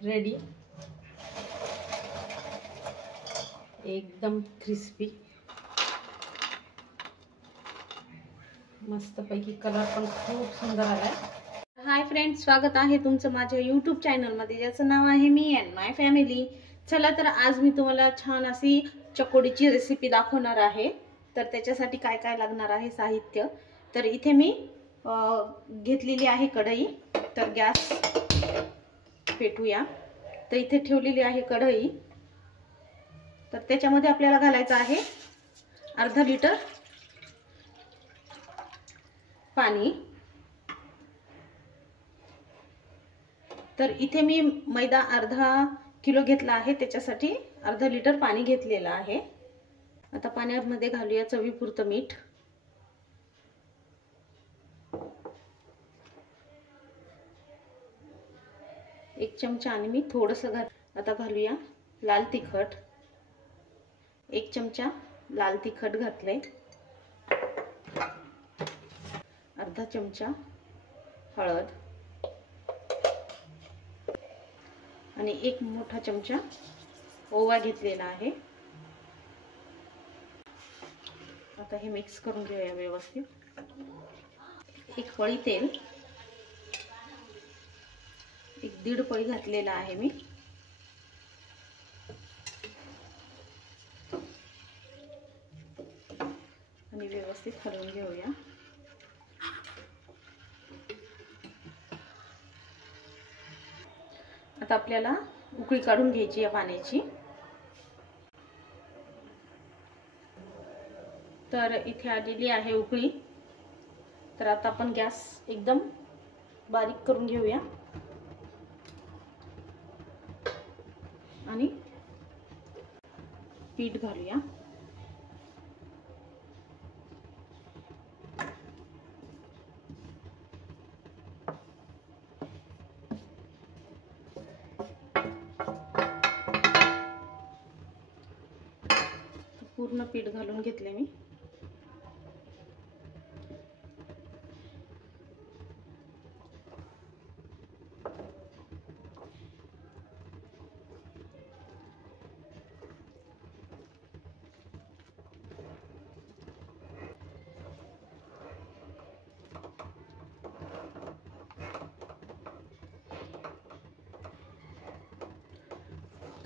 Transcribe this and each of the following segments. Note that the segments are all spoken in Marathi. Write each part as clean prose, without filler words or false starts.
रेडी, एकदम क्रिस्पी, मस्तपैकी कलर पण खूप सुंदर आलाय। हाय फ्रेंड्स, स्वागत आहे तुमचं माझ्या यूट्यूब चॅनलमध्ये ज्याचं नाव आहे मी अँड माय फॅमिली। चला तर आज मी तुम्हाला छान अशी चकोडीची रेसिपी दाखवणार आहे। तर त्याच्यासाठी काय काय लागणार आहे साहित्य, तर इथे मी घेतलेली आहे कढई। तर गॅस पेटूया। तर इथे ठेवलेली आहे कढई। तर त्याच्यामध्ये आपल्याला घालायचं आहे अर्धा लिटर पाणी। तर इथे मी मैदा अर्धा किलो घेतला आहे, त्याच्यासाठी अर्धा लिटर पाणी घेतलेलं आहे। आता पाण्यामध्ये घालूया चवीपुरतं मीठ, एक चमचा आणि मी थोडंसं आता घालूया लाल तिखट, एक चमचा लाल तिखट घातले, अर्धा चमचा हळद आणि एक मोठा चमचा ओवा घेतलेला आहे। आता हे मिक्स करून घेऊया व्यवस्थित। एक पळी तेल, एक 1.5 पळी घातलेला आहे मी। आणि व्यवस्थित हलवून घेऊया। आता आपल्याला उकळी काढून घ्यायची या पाण्याची। तर इथे आलेली आहे उकळी। तर आता आपण गॅस एकदम बारीक करून घेऊया आणि पीठ घालूया। पूर्ण पीठ घालून घेतले मी।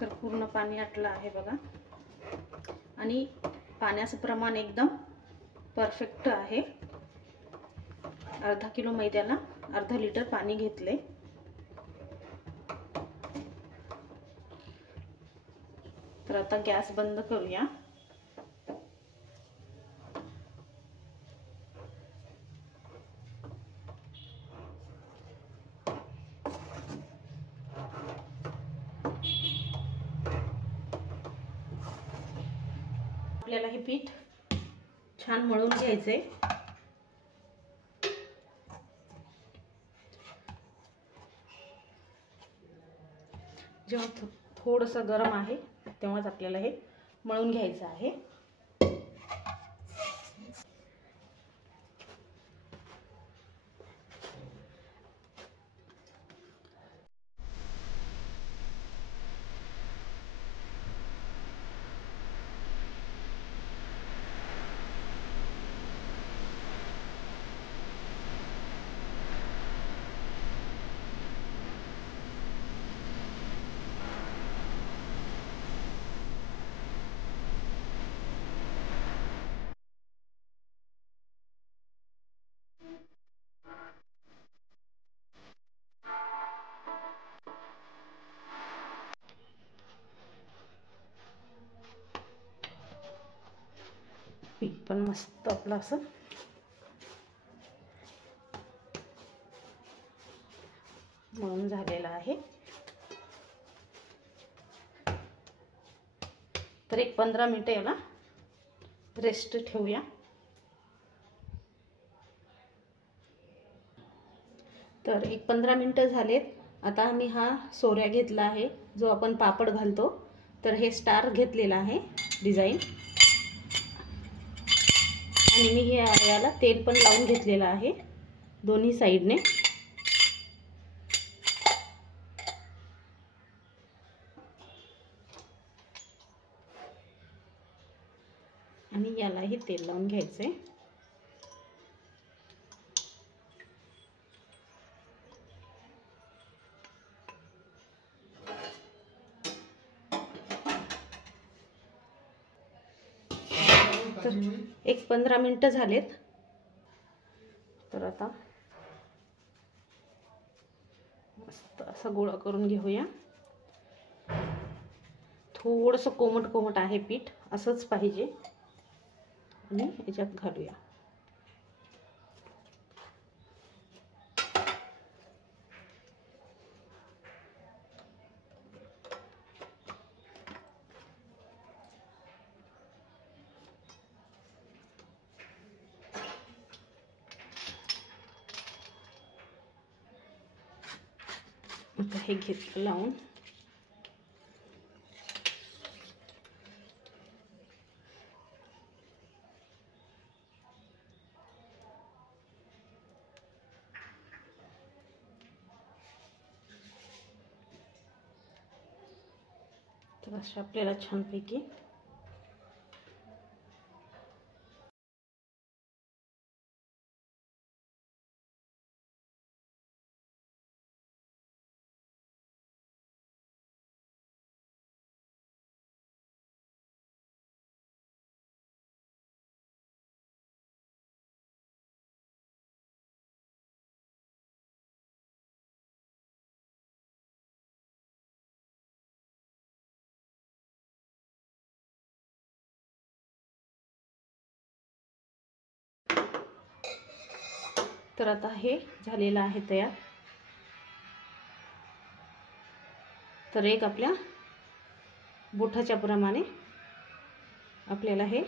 तर पूर्ण पाणी आटलं आहे बघा, आणि पाण्याचं प्रमाण एकदम परफेक्ट आहे। अर्धा किलो मैद्याला अर्धा लिटर पाणी घेतले। तर आता गॅस बंद करूया। आपल्याला हे पीठ छान मळून घ्यायचे। जेव्हा थोडंसं गरम आहे तेव्हाच आपल्याला हे मळून घ्यायचं आहे। पीठ पण मस्त आपलं असं मळून झालेलं आहे। तर एक 15 मिनिटे याला रेस्ट ठेवूया। तर एक 15 मिनिटं झालेत। आता आम्ही हा सोऱ्या घेतला आहे जो आपण पापड घालतो। तर हे स्टार घेतलेला आहे डिझाइन, आणि मी याला तेल पण लावून घेतलेलं आहे दोन्ही साइडने। आणि यालाही तेल लावून घ्यायचे. तर एक 15 मिनिटं झालेत. तर आता मस्त असा गोळा करून घेऊया. थोडंसं कोमट कोमट आहे पीठ, असंच पाहिजे. आणि याच्यात घालूया. आता हे घेतलं लावून. तर अशा आपल्याला छानपैकी तर आता हे झालेलं आहे तयार. तर एक आपल्या बोटाच्या प्रमाणे आपल्याला हे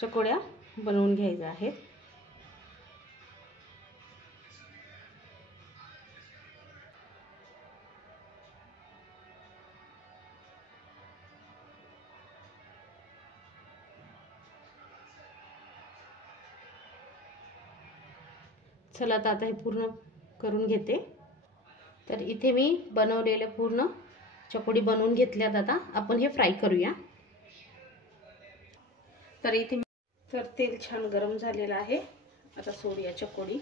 चकोड्या बनवून घ्यायच्या आहेत. चला तर आता हे पूर्ण करून घेते. तर इथे मी बनवलेले पूर्ण चकोडी बनवून घेतल्यात. आता आपण हे फ्राय करूया. तर इथे तर तेल छान गरम झालेलं आहे. आता सोडूया चकोडी.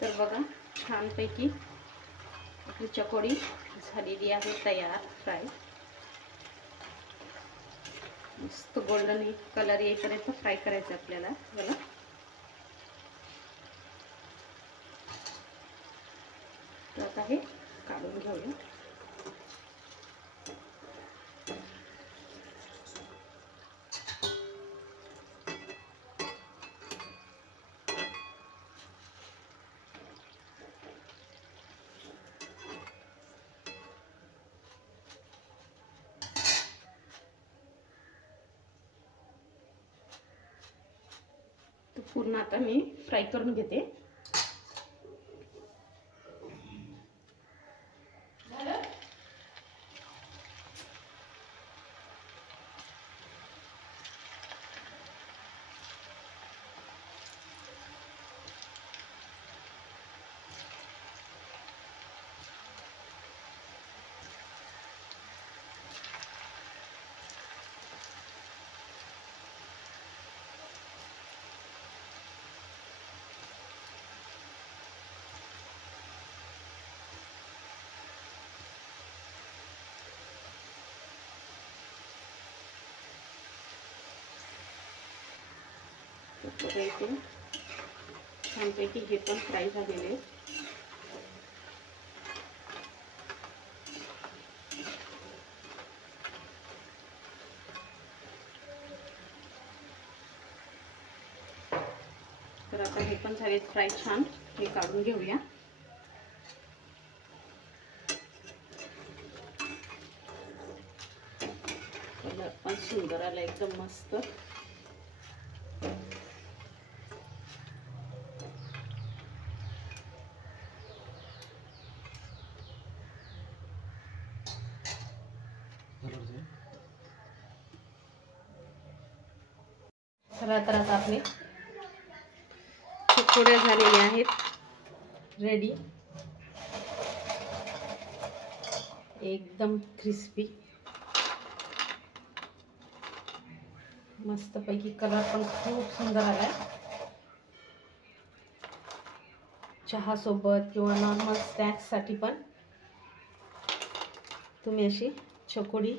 तर बघा छानपैकी आपली चकोडी झालेली आहे तयार फ्राय. मस्त गोल्डन कलर येईपर्यंत फ्राय करायचं आपल्याला. बघा तर आता हे काढून घेऊया. पूर्ण आता मी फ्राय करून घेते. बघा इथे छानपैकी हे पण फ्राय झालेले. तर आता हे पण झाले फ्राय छान, हे काढून घेऊया. कलर पण सुंदर आला, एकदम मस्त. चला तर आता आपले चकोड्या झालेल्या आहेत रेडी, एकदम क्रिस्पी मस्त पैकी. कलर पण खूप सुंदर आलाय. चहा सोबत किंवा नॉर्मल स्नॅक्स साठी पण तुम्ही अशी चकोडी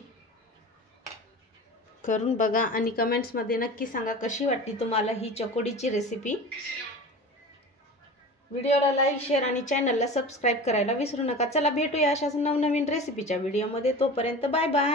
करून बघा आणि कमेंट्स मध्ये नक्की सांगा कशी वाटली तुम्हाला ही चकोडीची रेसिपी. व्हिडिओला लाईक, शेअर आणि चॅनलला सबस्क्राईब करायला विसरू नका. चला भेटूया अशाच नवनवीन रेसिपीच्या व्हिडिओमध्ये. तोपर्यंत बाय बाय.